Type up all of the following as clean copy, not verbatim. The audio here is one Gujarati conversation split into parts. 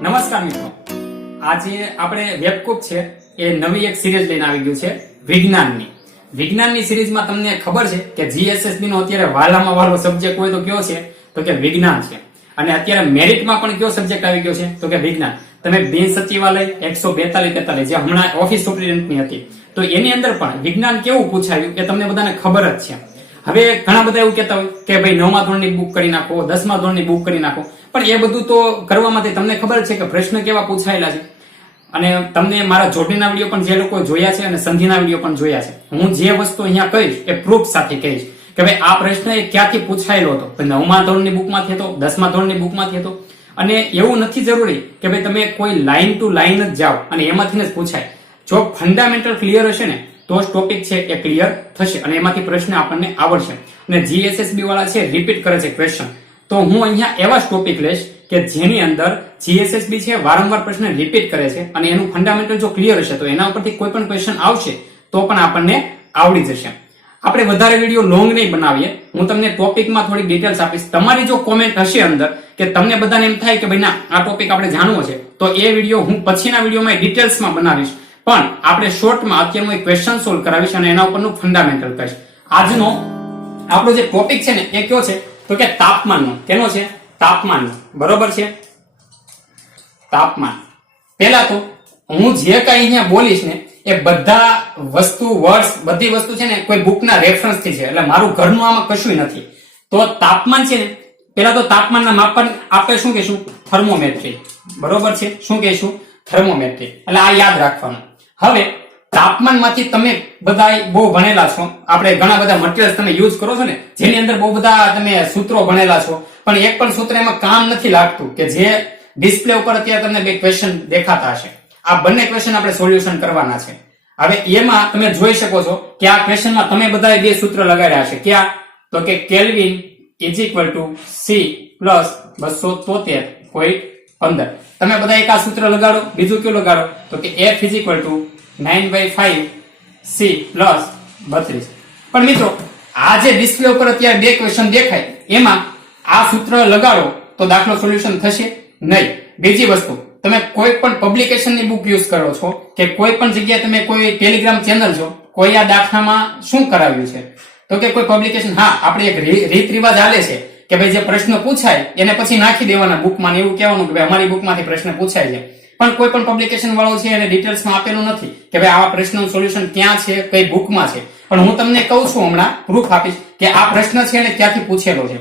નમસ્કાર મિત્રો, આજે આપણે વેબકૂપ છે એ નવી એક સિરીઝ લઈને આવી ગયું છે વિજ્ઞાનની સિરીઝમાં તમને ખબર છે કે જીએસએસબી નો અત્યારે વાલામાં વાલો સબ્જેક્ટ હોય તો કયો છે તો કે વિજ્ઞાન છે. અને અત્યારે મેરિટમાં પણ કયો સબ્જેક્ટ આવી ગયો છે તો કે વિજ્ઞાન. તમે બિન સચિવાલય 142-43 જે હમણાં ઓફિસ સુપ્રિન્ટેન્ડન્ટની હતી તો એની અંદર પણ વિજ્ઞાન કેવું પૂછાયું એ તમને બધાને ખબર જ છે. હવે ઘણા બધા એવું કહેતા હોય કે ભાઈ 9મા ધોરણની બુક કરી નાખો, 10મા ધોરણની બુક કરી નાખો, પણ એ બધું તો કરવામાંથી તમને ખબર છે કે પ્રશ્ન કેવા પૂછાયેલા છે. અને તમને મારા જોડણીના વિડીયો પણ જે લોકો જોયા છે અને સંધિના વિડીયો પણ જોયા છે, હું જે વસ્તુ અહીંયા કહીશ એ પ્રૂફ સાથે કહીશ કે ભાઈ આ પ્રશ્ન એ ક્યાંથી પૂછાયેલો હતો. 9મા ધોરણની બુકમાંથી હતો, 10મા ધોરણની બુકમાંથી હતો. અને એવું નથી જરૂરી કે ભાઈ તમે કોઈ લાઈન ટુ લાઈન જ જાઓ અને એમાંથી જ પૂછાય. જો ફંડામેન્ટલ ક્લિયર હશે ને તો જ ટોપિક છે એ ક્લિયર થશે અને એમાંથી પ્રશ્ન આપણને આવડશે. અને જીએસએસબી વાળા છે રિપીટ કરે છે ક્વેશ્ચન, તો હું અહીંયા એવા જ ટોપિક લઈશ કે જેની અંદર જીએસએસબી છે વારંવાર પ્રશ્ન રિપીટ કરે છે અને એનું ફંડામેન્ટલ જો ક્લિયર હશે તો એના ઉપરથી કોઈ પણ ક્વેશ્ચન આવશે તો પણ આપણને આવડી જશે. આપણે વધારે વિડીયો લોંગ નહીં બનાવીએ, હું તમને ટોપિકમાં થોડી ડિટેલ્સ આપીશ. તમારી જો કોમેન્ટ હશે અંદર કે તમને બધાને એમ થાય કે ભાઈ ના આ ટોપિક આપણે જાણવો છે તો એ વિડીયો હું પછીના વિડીયોમાં ડિટેલ્સમાં બનાવીશ. પણ આપણે શોર્ટમાં અત્યારનું એક ક્વેશ્ચન સોલ્વ કરાવીશ અને એના ઉપરનું ફંડામેન્ટલ કહીશ. આજનો આપણો જે ટોપિક છે ને એ કયો છે તો કે તાપમાનનો. કેનો છે? તાપમાન. બરોબર છે, તાપમાન. પહેલા તો હું જે કઈ અહીંયા બોલીશ ને એ બધા વસ્તુ વર્ડ્સ બધી વસ્તુ છે ને કોઈ બુકના રેફરન્સ થી છે, એટલે મારું ઘરનું આમાં કશું નથી. તો તાપમાન છે ને પહેલા તો તાપમાનના માપન આપણે શું કહીશું? થર્મોમેટ્રી. બરોબર છે, શું કહીશું? થર્મોમેટ્રી. એટલે આ યાદ રાખવાનું. હવે તાપમાનમાંથી તમે બધા બહુ ભણેલા છો, આપણે ઘણા બધા મટીરિયલ્સ તમે યુઝ કરો છો ને જેની અંદર બહુ બધા તમે સૂત્રો ભણેલા છો, પણ એક પણ સૂત્ર એમાં કામ નથી લાગતું કે જે ડિસ્પ્લે ઉપર અત્યારે તમને બે ક્વેશ્ચન દેખાતા હશે. આ બંને ક્વેશ્ચન આપણે સોલ્યુશન કરવાના છે. હવે એમાં તમે જોઈ શકો છો કે આ ક્વેશ્ચનમાં તમે બધા બે સૂત્ર લગાડ્યા છે. ક્યાં? તો કે કેલ્વિન C પ્લસ 273.15. તમે બધા એક આ સૂત્ર લગાડો. બીજું કયું લગાડો તો કે F 9/5 C પ્લસ 32. પણ મિત્રો આ જે ડિસ્પ્લે ઉપર અત્યારે બે ક્વેશ્ચન દેખાય એમાં આ સૂત્ર લગાડો તો દાખલો સોલ્યુશન થશે નહીં. બીજી વસ્તુ, તમે કોઈ પણ પબ્લિકેશનની બુક યુઝ કરો છો કે કોઈ પણ જગ્યાએ તમે કોઈ ટેલિગ્રામ ચેનલ છો, કોઈ આ દાખલામાં શું કરાવ્યું છે તો કે કોઈ પબ્લિકેશન, હા આપણે એક રીત રિવાજ હાલે છે કે ભાઈ જે પ્રશ્ન પૂછાય એને પછી નાખી દેવાના બુકમાં, એવું કહેવાનું કે ભાઈ અમારી બુકમાંથી પ્રશ્ન પૂછાય છે. પણ કોઈ પણ પબ્લિકેશન વાળો છે એને ડિટેલ્સમાં આપેલું નથી કે ભાઈ આવા પ્રશ્નનું સોલ્યુશન ક્યાં છે, કઈ બુકમાં છે. પણ હું તમને કહું છું, હમણાં પ્રૂફ આપીશ કે આ પ્રશ્ન છે એને ક્યાંથી પૂછેલો છે.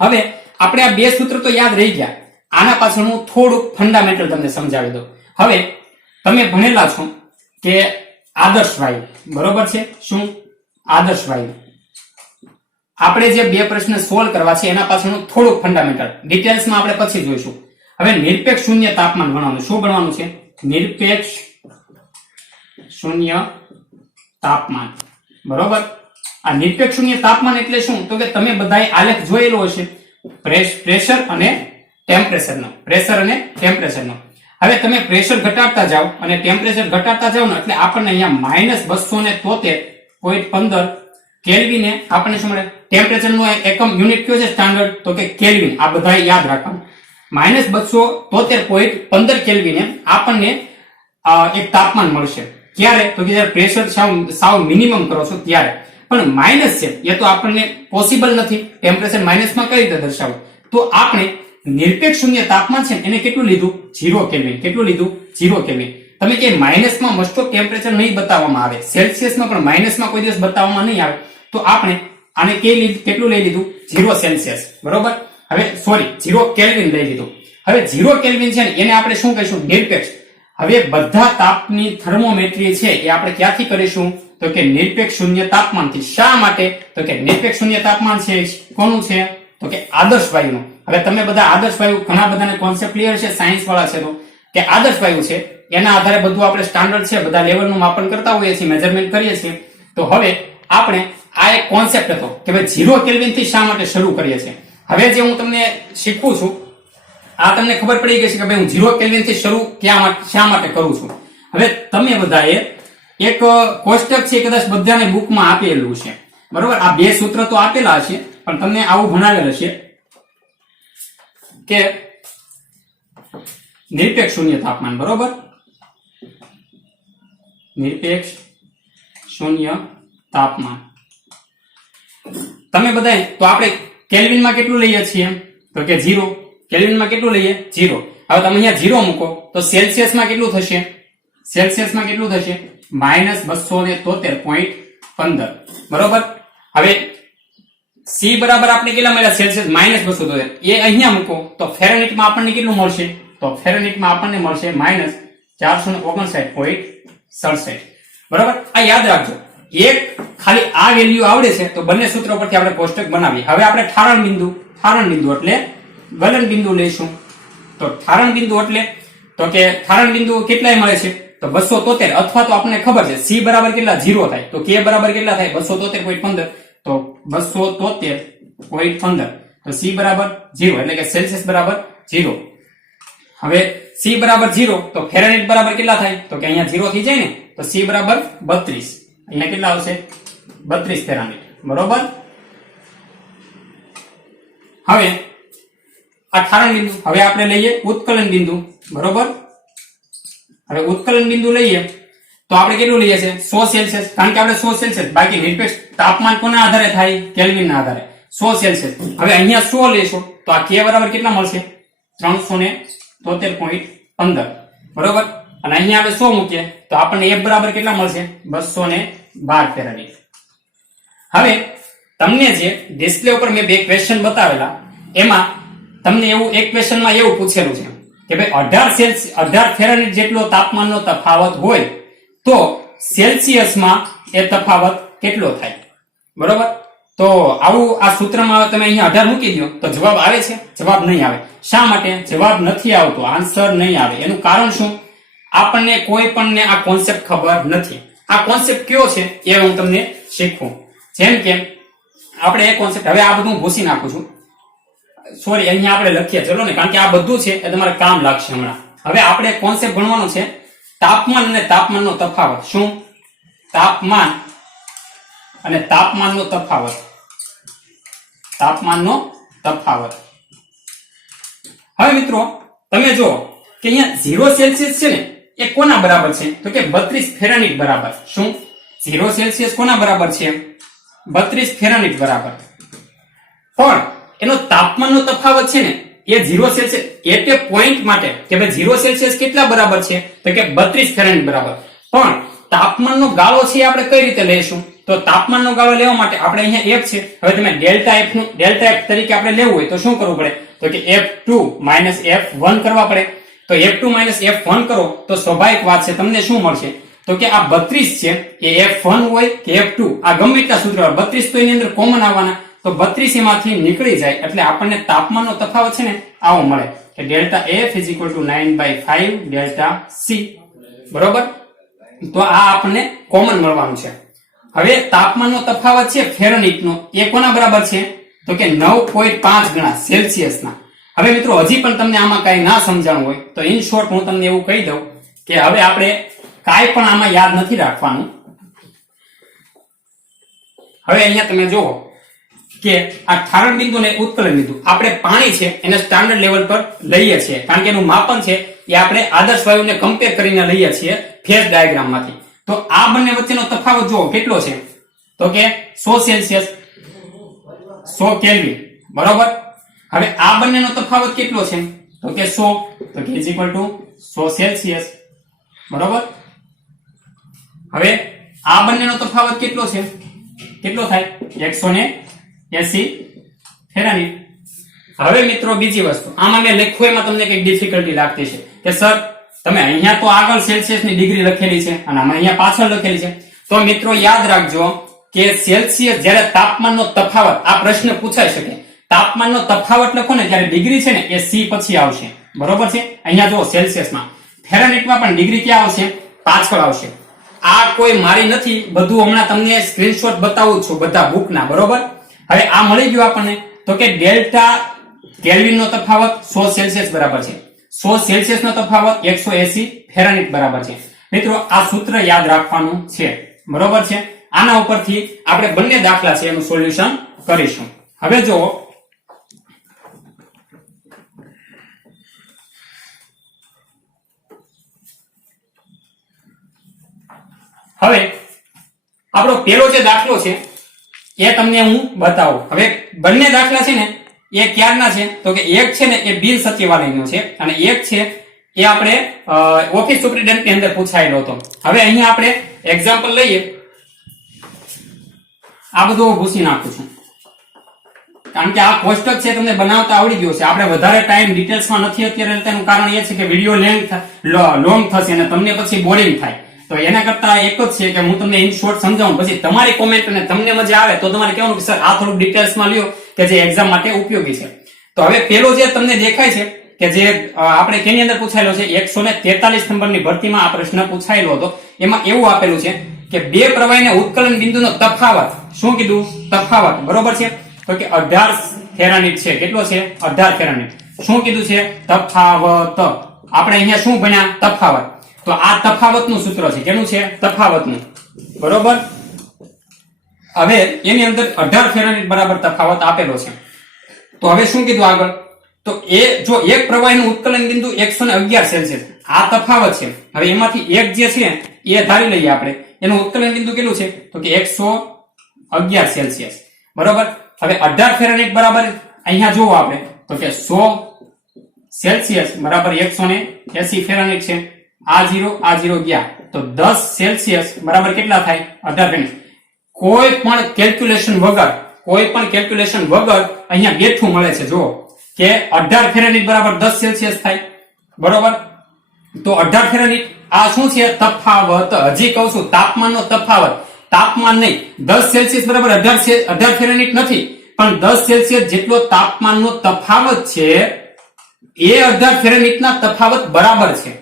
હવે આપણે આ બે સૂત્ર તો યાદ રહી ગયા, આના પાછળનું થોડુંક ફંડામેન્ટલ તમને સમજાવી દઉં. હવે તમે ભણેલા છો કે આદર્શ વાયુ. બરોબર છે, શું? આદર્શ વાયુ. આપણે જે બે પ્રશ્ન સોલ્વ કરવા છે એના પાછળનું થોડુંક ફંડામેન્ટલ ડિટેલ્સમાં આપણે પછી જોઈશું. હવે નિરપેક્ષ શૂન્ય તાપમાન ભણવાનું. શું ભણવાનું છે? નિરપેક્ષ શૂન્ય તાપમાન. બરોબર. આ નિરપેક્ષ શૂન્ય તાપમાન એટલે શું તો કે તમે બધાએ આલેખ જોયેલો હશે પ્રેશર અને ટેમ્પરેચરનો. હવે તમે પ્રેશર ઘટાડતા જાઓ અને ટેમ્પરેચર ઘટાડતા જાઓ ને એટલે આપણને અહીંયા -273.15 કેલ્વિને આપણને શું મળે? ટેમ્પરેચરનો એકમ યુનિટ કયો છે સ્ટાન્ડર્ડ તો કે કેલ્વિન. આ બધાએ યાદ રાખવાનું. -273.15 કેલ્વિને આપણને એક તાપમાન મળશે. ક્યારે? તો કે જ્યારે પ્રેશર સાવ મિનિમમ કરો છો ત્યારે. પણ માઇનસ છે એ તો આપણને પોસિબલ નથી, ટેમ્પરેચર માઇનસમાં કઈ રીતે દર્શાવો? તો આપણે નિરપેક્ષ શૂન્ય તાપમાન છે એને કેટલું લીધું? 0 કેલ્વિન. કેટલું લીધું? 0 કેલ્વિન. તમે કે માઇનસમાં મોસ્ટ ઓફ ટેમ્પરેચર નહીં બતાવવામાં આવે, સેલ્સિયસમાં પણ માઇનસમાં કોઈ દિવસ બતાવવામાં નહીં આવે, તો આપણે આને કેટલું લઈ લીધું? 0 સેલ્સિયસ. બરોબર. હવે 0 કેલ્વિન લઈ લીધું. હવે 0 કેલ્વિન છે ને એને આપણે શું કહીશું? નિરપેક્ષ. હવે બધા તાપની થર્મોમેટ્રી છે એ આપણે ક્યાંથી કરીશું તો કે નિરપેક્ષ શૂન્ય તાપમાનથી. શા માટે? તો કે નિરપેક્ષ શૂન્ય તાપમાન છે કોનું છે તો કે આદર્શ વાયુનું. હવે તમે બધા આદર્શ વાયુ, ઘણા બધાને કોન્સેપ્ટ ક્લિયર છે સાયન્સ વાળા છે તો કે આદર્શ વાયુ છે એના આધારે બધું આપણે સ્ટાન્ડર્ડ છે બધા લેવલનું માપન કરતા હોઈએ છીએ, મેજરમેન્ટ કરીએ છીએ. તો હવે આપણે આ એક કોન્સેપ્ટ હતો કે ભાઈ 0 કેલ્વિન થી શા માટે શરૂ કરીએ છીએ. હવે જે હું તમને શીખવું છું આ તમને ખબર પડી ગઈ છે કે ભાઈ હું 0 કેલ્વિન થી શરૂ શા માટે કરું છું. હવે તમે બધાએ એક કોષ્ટક છે કદાચ બધાને બુકમાં આપેલું છે. બરોબર. આ બે સૂત્ર તો આપેલા હશે પણ તમને આવું ભણાવેલ હશે કે નિરપેક્ષ શૂન્ય તાપમાન, બરોબર, નિરપેક્ષ શૂન્ય તાપમાન. તમે બધાય તો આપણે કેલ્વિનમાં કેટલું લઈએ છીએ તો કે 0. કેલ્વિનમાં કેટલું લઈએ 0. હવે તમે અહીંયા 0 મૂકો તો સેલ્સિયસમાં કેટલું થશે? સેલ્સિયસમાં કેટલું થશે? -273.15, બરોબર. હવે સી બરાબર આપણે કેટલા મળ્યા? સેલ્સિયસ -273. એ અહીંયા મૂકો તો ફેરનહીટમાં આપણને કેટલું મળશે? તો ફેરનહીટમાં આપણને મળશે -459.67, બરોબર. આ યાદ રાખજો. એક ખાલી આ વેલ્યુ આવડે છે તો બંને સૂત્રો પરથી આપણે કોષ્ટક બનાવીએ. હવે આપણે ઠારણ બિંદુ એટલે ગલન બિંદુ લઈશું. તો ઠારણ બિંદુ એટલે તો કે ઠારણ બિંદુ કેટલાય મળે છે? તો 273, અથવા તો આપણને ખબર છે સી બરાબર કેટલા? 0 થાય. તો કે બરાબર કેટલા થાય? 273.15. તો 273.15. તો સી બરાબર 0 એટલે કે સેલ્સિયસ બરાબર 0. હવે સી બરાબર 0 તો ફેરનહીટ બરાબર કેટલા થાય? તો કે અહીંયા 0 થઈ જાય ને, તો સી બરાબર 32. અહીંયા કેટલા આવશે? 32 ફેરનહીટ, બરોબર. હવે આ ઠારણ બિંદુ. હવે આપણે લઈએ ઉત્કલન બિંદુ, બરોબર. હવે ઉત્કલન બિંદુ લઈએ તો આપણે કેટલું લઈએ છે? 100 સેલ્સિયસ. કારણ કે આપણે 100 સેલ્સિયસ, બાકી નિરપેક્ષ તાપમાન કોના આધારે થાય? કેલ્વિનના આધારે. 100 સેલ્સિયસ. હવે અહીંયા 100 લેશો તો આ કે બરાબર કેટલા મળશે? 373.15, બરોબર. અને અહીંયા આપણે 100 મૂકીએ તો આપણને એફ બરાબર કેટલા મળશે? 212 ફેરનહીટ. હવે તમને જે ડિસ્પ્લે ઉપર મેં બે ક્વેશ્ચન બતાવેલા, એમાં તમને એવું એક ક્વેશ્ચનમાં એવું પૂછેલું છે કે ભાઈ 18 ફેરનહીટ જેટલો તાપમાનનો તફાવત હોય તો સેલ્સિયસમાં એ તફાવત કેટલો થાય, બરોબર. તો આવું આ સૂત્રમાં તમે અહીંયા 18 મૂકી દો તો જવાબ આવે છે? જવાબ નહીં આવે. શા માટે જવાબ નથી આવતો? આન્સર નહીં આવે. એનું કારણ શું? આપણને કોઈ પણ આ કોન્સેપ્ટ ખબર નથી. આ કોન્સેપ્ટ કયો છે એ હું તમને શીખવું. જેમ કે આપણે એ કોન્સેપ્ટ, હવે આ બધું ભૂસી નાખું છું, સોરી, અહીંયા આપણે લખીએ ચલો ને, કારણ કે આ બધું છે એ તમારે કામ લાગશે હમણાં. હવે આપણે કોન્સેપ્ટ ભણવાનો છે તાપમાન અને તાપમાનનો તફાવત. શું? તાપમાન અને તાપમાનનો તફાવત. તાપમાનનો તફાવત. હવે મિત્રો તમે જો કે અહીંયા 0 સેલ્સિયસ છે ને એ કોના બરાબર છે? તો કે 32 ફેરનહીટ બરાબર. શું? 0 સેલ્સિયસ કોના બરાબર છે? 32 ફેરનહીટ બરાબર. પણ એનો તાપમાનનો તફાવત છે ને એ 0 સેલ્સિયસ એટલે પોઈન્ટ માટે કે ભાઈ 0 સેલ્સિયસ કેટલા બરાબર છે? તો કે 32 ફેરનહીટ બરાબર. પણ તાપમાનનો ગાળો છે આપણે કઈ રીતે લઈશું? તો તાપમાનનો ગાળો લેવા માટે આપણે અહીંયા f છે. હવે તમે ડેલ્ટા f તરીકે આપણે લેવું હોય તો શું કરવું પડે? તો કે f2 f1 કરવા પડે. તો f2 f1 કરો તો સ્વાભાવિક વાત છે તમને શું મળશે? તો કે આ 32 છે એ f1 હોય કે f2, આ ગમે એટલા સૂત્ર 32 તો એની અંદર કોમન આવવાના, તો 32 એમાંથી નીકળી જાય એટલે આપણને તાપમાનનો તફાવત છે ને આવો મળે કે ડેલ્ટા f = 9/5 ડેલ્ટા c, બરોબર. તો આ આપણને કોમન મળવાનું છે. હવે તાપમાનનો તફાવત છે ફેરનહીટનો એ કોના બરાબર છે? તો કે 9.5 ગણા સેલ્સિયસના. હવે મિત્રો હજી પણ તમને આમાં કઈ ના સમજાણું હોય તો ઇન શોર્ટ હું તમને એવું કહી દઉં કે હવે આપણે કાંઈ પણ આમાં યાદ નથી રાખવાનું. હવે અહીંયા તમે જુઓ કે આ ઠારણ બિંદુ ને ઉત્કલન બિંદુ, આપણે પાણી છે એને સ્ટાન્ડર્ડ લેવલ પર લઈએ છીએ કારણ કે એનું માપન છે એ આપણે આદર્શ વાયુને કમ્પેર કરીને લઈએ છીએ ફેઝ ડાયાગ્રામમાંથી. તો આ બંને વચ્ચેનો તફાવત જુઓ કેટલો છે? તો કે 100 સેલ્સિયસ 100 કેલ્વિન, બરોબર. હવે આ બંનેનો તફાવત કેટલો છે? તો કે 100, તો કે = 100 સેલ્સિયસ, બરોબર. હવે આ બંનેનો તફાવત કેટલો છે? કેટલો થાય? 180 ફેરનહીટ. હવે મિત્રો બીજી વસ્તુ, આમાં મેં લખ્યું એમાં તમને કઈક ડિફિકલ્ટી લાગતી છે કે સર તમે અહીંયા તો આગળ સેલ્સિયસની ડિગ્રી લખેલી છે અને આમાં અહીંયા પાછળ લખેલી છે. તો મિત્રો યાદ રાખજો કે સેલ્સિયસ જ્યારે તાપમાનનો તફાવત, આ પ્રશ્ન પૂછાઈ શકે, તાપમાનનો તફાવત લખો ને ત્યારે ડિગ્રી છે ને એ સી પછી આવશે, બરોબર છે. અહીંયા જો સેલ્સિયસમાં, ફેરનહીટમાં પણ ડિગ્રી ક્યાં આવશે? પાછળ આવશે. આ કોઈ મારી નથી, બધું હમણાં તમને સ્ક્રીનશોટ બતાવું છું બધા બુકના, બરોબર. હવે આ મળી ગયું આપણને. તો કે ડેલ્ટા કેલ્વિનનો તફાવત 100 સેલ્સિયસ બરાબર છે, 100 સેલ્સિયસનો તફાવત 180 ફેરનહીટ બરાબર છે. મિત્રો આ સૂત્ર યાદ રાખવાનું છે, બરોબર છે. આના ઉપરથી આપણે બંને દાખલા છે એનું સોલ્યુશન કરીશું. હવે જો હવે આપણો પેલો જે દાખલો છે એ તમને હું બતાવું. હવે બંને દાખલા છે ને એ ક્યારના છે તો કે એક છે ને એ બિન સચિવાલયનો છે અને એક છે એ આપણે ઓફિસ સુપ્રિન્ટેન્ડન્ટ ની અંદર પૂછાયેલો હતો. હવે અહીંયા આપણે એક્ઝામ્પલ લઈએ. આ બધું ભૂસી નાખું છું કારણ કે આ કોષ્ટક છે તમને બનાવતા આવડી ગયો છે. આપણે વધારે ટાઈમ ડિટેલ્સમાં નથી અત્યારે, તેનું કારણ એ છે કે વિડીયો લોંગ થશે અને તમને પછી બોરિંગ થાય. તો એના કરતા એક જ છે કે હું તમને ઇન શોર્ટ સમજાવું, પછી તમારી કોમેન્ટ અને તમને મજા આવે તો તમારે કહેવાનું કે સર આ થોડુંક ડિટેલ્સમાં લ્યો કે જે એક્ઝામ માટે ઉપયોગી છે. તો હવે પેલો જે તમને દેખાય છે કે જે આપણે કેની અંદર પૂછાયેલો છે 143 નંબરની ભરતીમાં આ પ્રશ્ન પૂછાયેલો હતો. એમાં એવું આપેલું છે કે બે પ્રવાહીના ઉત્કલન બિંદુનો તફાવત, શું કીધું? તફાવત, બરોબર છે. તો કે 18 ફેરાનહીટ છે. કેટલો છે? 18 ફેરાનહીટ. શું કીધું છે? તફાવત. આપણે અહીંયા શું ભણ્યા? તફાવત. તો આ તફાવતનું સૂત્ર છે. કેનું છે? તફાવતનું, બરોબર. હવે એની અંદર 18 ફેરાનહીટ બરાબર તફાવત આપેલો છે. તો હવે શું કીધું આગળ? તો એ જો એક પ્રવાહીનું ઉત્કલન બિંદુ 111 સેલ્સિયસ, આ તફાવત છે. હવે એમાંથી એક જે છે એ ધારી લઈએ આપણે, એનું ઉત્કલન બિંદુ કેટલું છે? તો કે 111 સેલ્સિયસ, બરોબર. હવે 18 ફેરાનહીટ બરાબર અહીંયા જોવો આપણે તો કે 100 સેલ્સિયસ બરાબર 180 ફેરાનહીટ છે. આ 0 ગયા તો 10 સેલ્સિયસ બરાબર કેટલા થાય? 18 ફેરાનહીટ. કોઈ પણ કેલ્ક્યુલેશન વગર અહીંયા બેઠું મળે છે. જુઓ કે 18 ફેરાનહીટ બરાબર 10 સેલ્સિયસ થાય, બરોબર. તો 18 ફેરાનહીટ આ શું છે? તફાવત. હજી કહું છું તાપમાનનો તફાવત, તાપમાન નહીં. 10 સેલ્સિયસ બરાબર 18 ફેરાનહીટ નથી, પણ 10 સેલ્સિયસ જેટલો તાપમાનનો તફાવત છે એ 18 ફેરાનહીટના તફાવત બરાબર છે.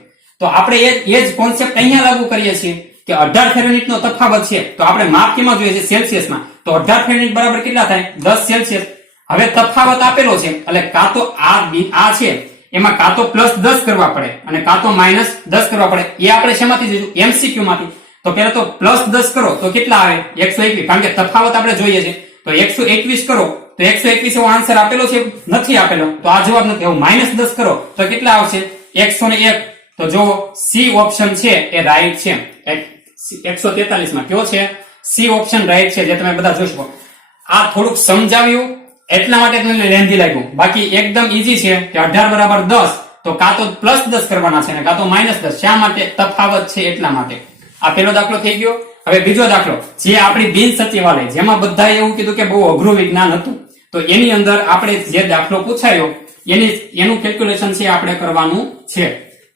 તો આપણે એ જ કોન્સેપ્ટ અહીંયા લાગુ કરીએ છીએ કે 18 ફેરાનહીટનો તફાવત છે તો આપણે માપ કેમાં જોઈએ છે? સેલ્સિયસમાં. તો 18 ફેરાનહીટ બરાબર કેટલા થાય? 10 સેલ્સિયસ. હવે તફાવત આપેલો છે એટલે કાં તો આ છે એમાં કાં તો +10 કરવા પડે અને કાં તો -10 કરવા પડે. એ આપણે શેમાંથી જોઈશું? MCQ માંથી. તો પહેલા તો +10 કરો તો કેટલા આવે? 121. કારણ કે તફાવત આપણે જોઈએ છે તો 121 કરો તો 121 એવો આન્સર આપેલો છે? નથી આપેલો, તો આ જવાબ નથી. હવે -10 કરો તો કેટલા આવશે? 101. તો જો સી ઓપ્શન છે એ રાઈટ છે. 143 માં કયો છે? સી ઓપ્શન રાઈટ છે, જે તમે બધા જોઈ શકો. આ થોડુંક સમજાવ્યું એટલા માટે તમને લેન્ધી લાગ્યું, બાકી એકદમ ઈઝી છે કે 18 બરાબર 10 તો કાં તો +10 કરવાના છે ને કાં તો -10. શા માટે? તફાવત છે એટલા માટે. આ પેલો દાખલો થઈ ગયો. હવે બીજો દાખલો, જે આપણી બિન સચિવાલય, જેમાં બધાએ એવું કીધું કે બહુ અઘરું વિજ્ઞાન હતું, તો એની અંદર આપણે જે દાખલો પૂછાયો એનું કેલ્ક્યુલેશન છે આપણે કરવાનું છે.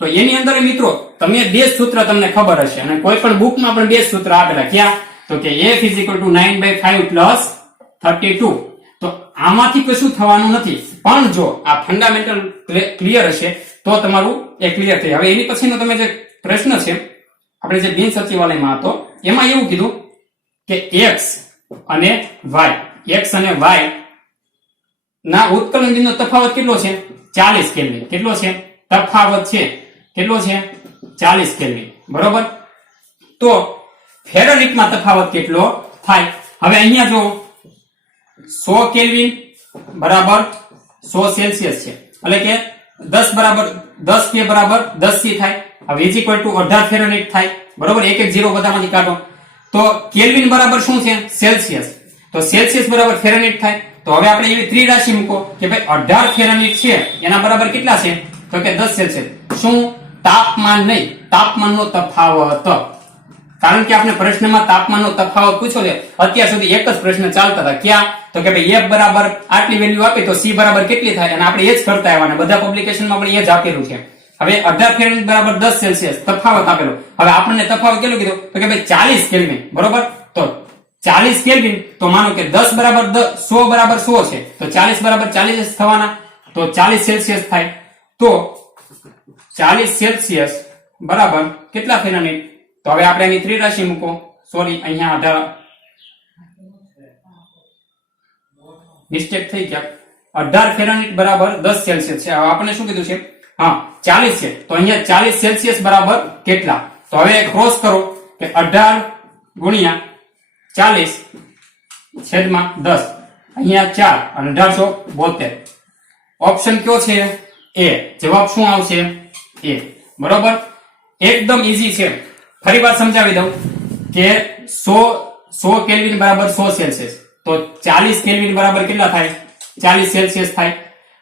તો એની અંદર મિત્રો તમે બે સૂત્ર તમને ખબર હશે અને કોઈ પણ બુકમાં પણ બે સૂત્ર આપેલા. ક્યાં? તો કે F = 9/5 + 32. તો આમાંથી કશું થવાનું નથી, પણ જો આ ફંડામેન્ટલ ક્લિયર હશે તો તમારું એ ક્લિયર થઈ. હવે એની પછીનો તમે જે પ્રશ્ન છે આપણે જે બિન સચિવાલયમાં હતો એમાં એવું કીધું કે x અને y ના ઉત્કલન બિંદુનો તફાવત કેટલો છે? 40 કેલ્વિન. કેટલો છે? તફાવત છે કેટલો છે? 40 કેલ્વિન, બરોબર. તો ફેરાનહીટમાં તફાવત કેટલો થાય? હવે અહીંયા જો 100 કેલ્વિન બરાબર 100 સેલ્સિયસ છે એટલે કે 10 બરાબર 10 K બરાબર 10 C થાય. હવે = 18 ફેરાનહીટ થાય, બરોબર. એક 0 બધામાંથી કાઢો તો કેલ્વિન બરાબર શું છે? સેલ્સિયસ. તો સેલ્સિયસ બરાબર ફેરાનહીટ થાય. તો હવે આપણે એવી ત્રિરાશિ મૂકો કે ભાઈ 18 ફેરાનહીટ છે એના બરાબર કેટલા છે? તો કે 10 સેલ્સિયસ. શું? તાપમાન નહીં, તાપમાનનો તફાવત. કારણ કે આપણે પ્રશ્નમાં તાપમાનનો તફાવત પૂછ્યો છે. અત્યાર સુધી એક જ પ્રશ્ન ચાલતા હતા. ક્યાં? તો કે ભાઈ F બરાબર આટલી વેલ્યુ આપી તો C બરાબર કેટલી થાય, અને આપણે એ જ કરતા આવ્યા. બધા પબ્લિકેશનમાં પણ એ જ આપેલું છે. હવે 18 ફેરાનહીટ બરાબર 10 સેલ્સિયસ તફાવત આપેલો. હવે આપણને તફાવત કેટલો કીધો? તો કે ભાઈ 40 કેલ્વિન, બરોબર. તો 40 કેલ્વિન, તો માનો કે 10 બરાબર 100 બરાબર 100 છે તો 40 બરાબર 40 થવાના, તો 40 સેલ્સિયસ થાય. તો 40 સેલ્સિયસ બરાબર કેટલા ફેરાનહીટ? તો હવે આપણે એની ત્રિરાશિ મૂકો. સોરી, અહીંયા 18 મિસ્ટેક થઈ ગયા. 18 ફેરાનહીટ બરાબર 10 સેલ્સિયસ છે. હવે આપણે શું કીધું છે? હા, 40 છે. તો અહીંયા 40 સેલ્સિયસ બરાબર કેટલા? તો હવે ક્રોસ કરો કે 18 ગુણ્યા 40 છેદમાં 10. અહીંયા 4 અને 1872. ઓપ્શન કયો છે? એ. જવાબ શું આવશે? એ, બરોબર. એકદમ ઈઝી છે. ફરી વાર સમજાવી દઉં. કે 100 કેલ્વિન બરાબર 100 સેલ્સિયસ, તો 40 કેલ્વિન બરાબર કેટલા થાય? 40 સેલ્સિયસ થાય.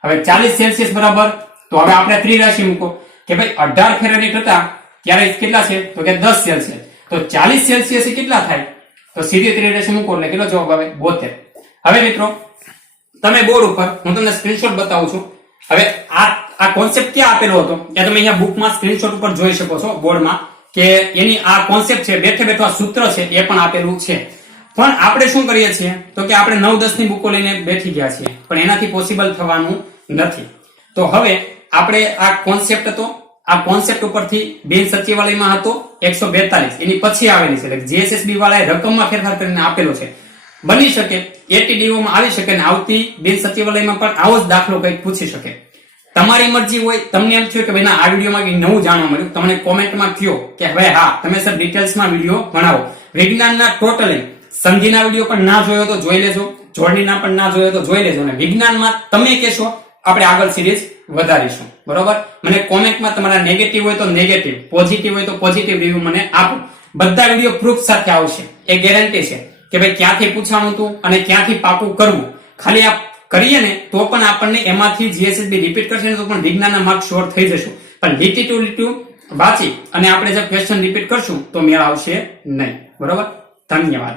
હવે 40 સેલ્સિયસ બરાબર, તો હવે આપણે ત્રિરાશિ મૂકો કે ભાઈ 18 ફેરનહીટ હતા ત્યારે કેટલા છે? તો કે 10 સેલ્સિયસ. તો 40 સેલ્સિયસ એ કેટલા થાય? તો સીધી ત્રિરાશિ મૂકો એટલે કેટલો જવાબ આવે? 72. હવે મિત્રો તમે બોર્ડ ઉપર હું તમને સ્ક્રીનશોટ બતાવું છું. હવે આ કોન્સેપ્ટ ક્યાં આપેલો હતો એ તમે અહીંયા બુકમાં સ્ક્રીનશોટ ઉપર જોઈ શકો છો બોર્ડમાં, કે એની આ કોન્સેપ્ટ છે, બેઠે બેઠો આ સૂત્ર છે એ પણ આપેલું છે. પણ આપણે શું કરીએ છીએ તો કે આપણે 9-10 ની બુકો લઈને બેઠી ગયા છીએ, પણ એનાથી પોસિબલ થવાનું નથી. તો હવે આપણે આ કોન્સેપ્ટ હતો, આ કોન્સેપ્ટ ઉપરથી બિન સચિવાલયમાં હતો 142, એની પછી આવેલી છે, એટલે જીએસએસબી વાળાએ રકમમાં ફેરફાર કરીને આપેલો છે. બની શકે એટીડીઓ માં આવી શકે ને આવતી બિન સચિવાલયમાં પણ આવો જ દાખલો કંઈક પૂછી શકે. તમારી મરજી હોય, તમને એમ થયું કે ભાઈ ના આ વિડીયોમાં કંઈક નવું જાણવા મળ્યું, તમને કોમેન્ટમાં કહો કે ભાઈ હા તમે સર ડિટેલ્સમાં વિડીયો બનાવો. વિજ્ઞાનના ટોટલી સંધિના વિડીયો પણ ના જોયો તો જોઈ લેજો, જોડણીના પણ ના જોયો તો જોઈ લેજો, અને વિજ્ઞાનમાં તમે કહેશો આપણે આગળ સિરીઝ વધારીશું. બરોબર? મને કોમેન્ટમાં તમારા નેગેટિવ હોય તો નેગેટિવ, પોઝિટિવ હોય તો પોઝિટિવ રિવ્યુ મને આપો. બધા વિડીયો પ્રૂફ સાથે આવશે, એ ગેરંટી છે કે ભાઈ ક્યાંથી પૂછવાનું હતું અને ક્યાંથી પાકું કરવું. ખાલી આ કરીએ ને તો પણ આપણને એમાંથી જીએસએસબી રિપીટ કરશે ને તો પણ વિજ્ઞાનના માર્ક શ્યોર થઈ જશું. પણ લીટી ટુ લીટી વાંચી અને આપણે જે ક્વેશ્ચન રિપીટ કરશું તો મેળ આવશે નહીં. બરોબર? ધન્યવાદ.